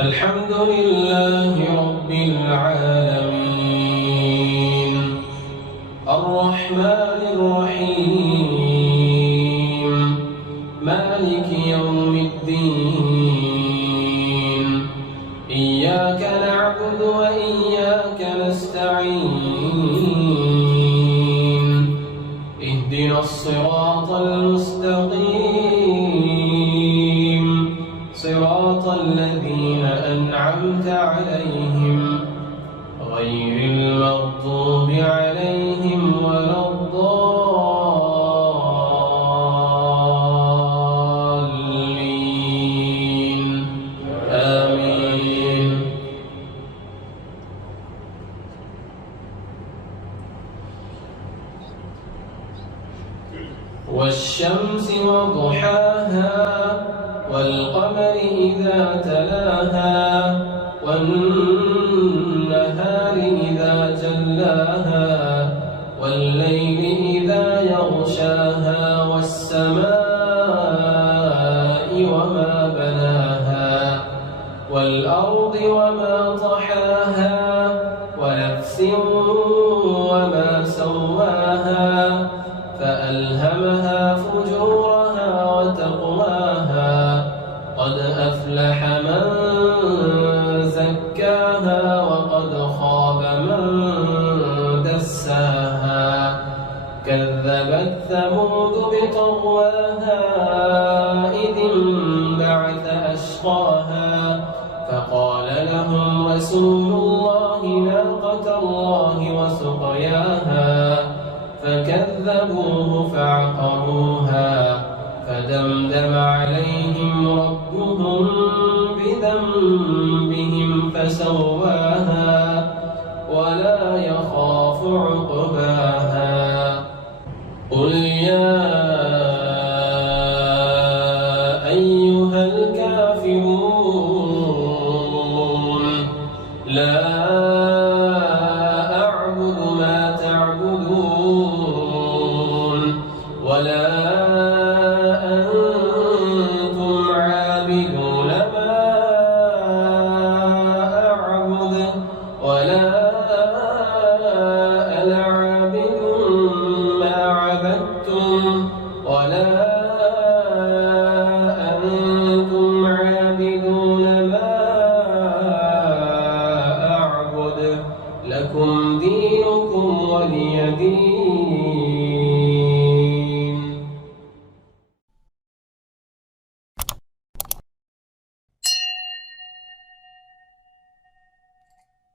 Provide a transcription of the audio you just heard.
الحمد لله رب العالمين الرحمن الرحيم مالك يوم الدين إياك نعبد وإياك نستعين اهدنا الصراط المستقيم صراط الذين أنعمت عليهم غير المغضوب عليهم ولا الضالين آمين. والشمس وضحاها والقمر إذا تلاها والنهار إذا جلاها والليل إذا يغشاها والسماء وما بناها والأرض وما طحاها ونفس وما سواها فألهمها فجورها وتقواها قد أفلح من زكاها وقد خاب من دساها كذبت ثمود بطغواها إذ انبعث أشقاها فقال لهم رسول الله ناقة الله وسقياها فكذبوه فعقروها فدمدم عليهم ربهم بذنبهم فسواها ولا يخاف عقباها. قل يا أيها الكافرون